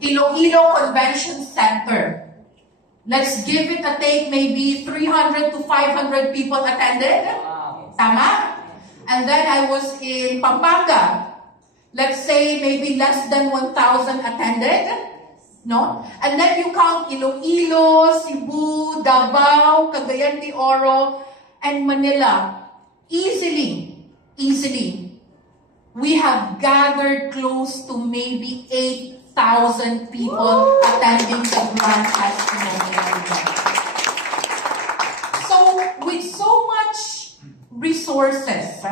Iloilo Convention Center. Let's give it a take, maybe 300 to 500 people attended. Wow. Tama? And then I was in Pampanga. Let's say maybe less than 1,000 attended. No? And then you count Iloilo, Cebu, Davao, Cagayan de Oro, and Manila. Easily, we have gathered close to maybe 8,000 people attending the grand testimonial event. So, with so much resources,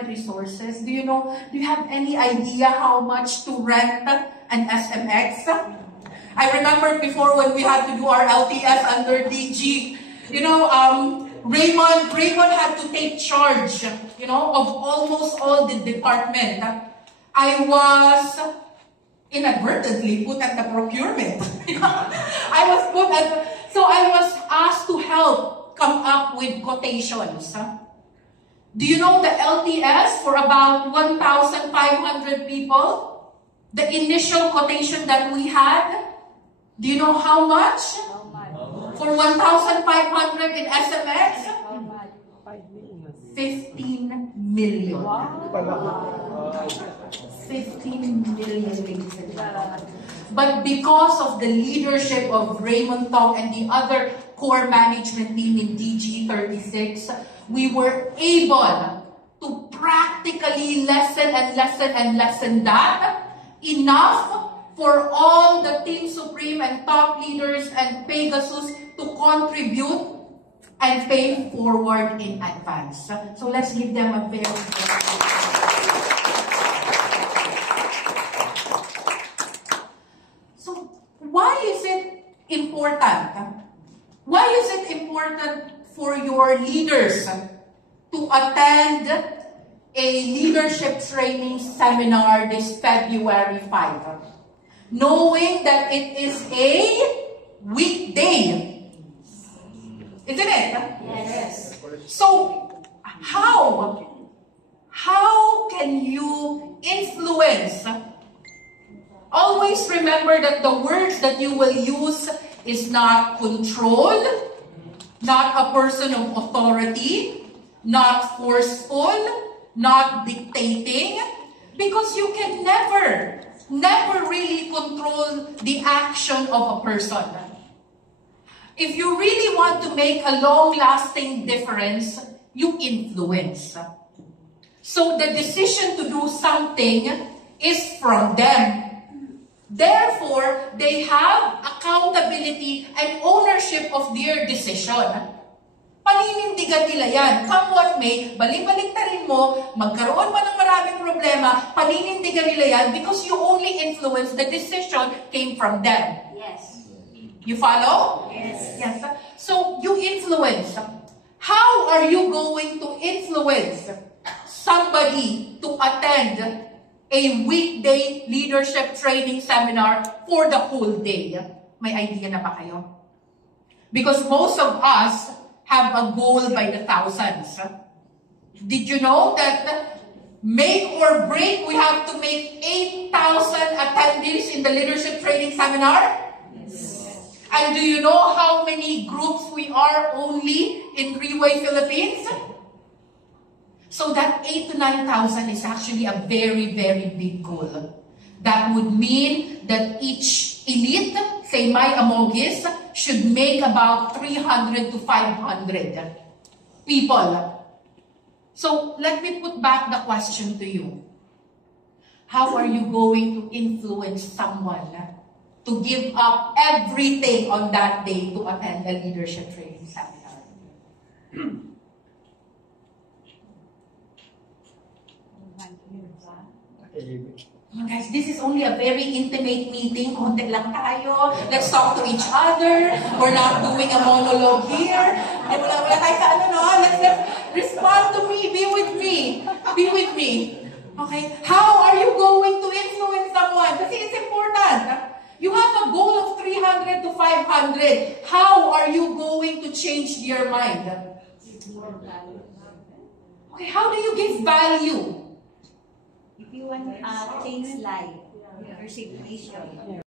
resources, do you have any idea how much to rent an SMX? I remember before when we had to do our LTS under DG, Raymond had to take charge, of almost all the department. I was inadvertently put at the procurement. So I was asked to help come up with quotations. Do you know the LTS for about 1,500 people? The initial quotation that we had, do you know how much? For 1,500 in SMX? 15 million. 15 million, ladies and gentlemen. But because of the leadership of Raymond Tong and the other core management team in DG 36, we were able to practically lessen that enough for all the Team Supreme and top leaders and Pegasus to contribute and pay forward in advance. So let's give them a very So why is it important? Why is it important for your leaders to attend a leadership training seminar this February 5? Knowing that it is a weekday. Isn't it? Yes. So, how can you influence? Always remember that the words that you will use is not control, not a person of authority, not forceful, not dictating, because you can never really control the action of a person. If you really want to make a long-lasting difference, you influence. So the decision to do something is from them. Therefore, they have accountability and ownership of their decision. Paninindigan nila yan. Come what may, balik-baliktarin mo, magkaroon man ng maraming problema, paninindigan nila yan because you only influence, the decision came from them. Yes. You follow? Yes. Yes. So, you influence. How are you going to influence somebody to attend a weekday leadership training seminar for the whole day? May idea na ba kayo? Because most of us have a goal by the thousands. Did you know that make or break, we have to make 8,000 attendees in the leadership training seminar? Yes. And do you know how many groups we are only in Reway Philippines? So that 8,000 to 9,000 is actually a very, very big goal. That would mean that each elite, say my Amogis, should make about 300 to 500 people. So let me put back the question to you. How are you going to influence someone to give up everything on that day to attend a leadership training seminar? Guys, this is only a very intimate meeting. Konti lang tayo. Let's talk to each other. We're not doing a monologue here. Wala tayo sa ano, no? Let's respond to me. Be with me. Be with me. Okay? How are you going to influence someone? Kasi it's important. You have a goal of 300 to 500. How are you going to change their mind? Okay, how do you give value? If you want things light, receive tuition.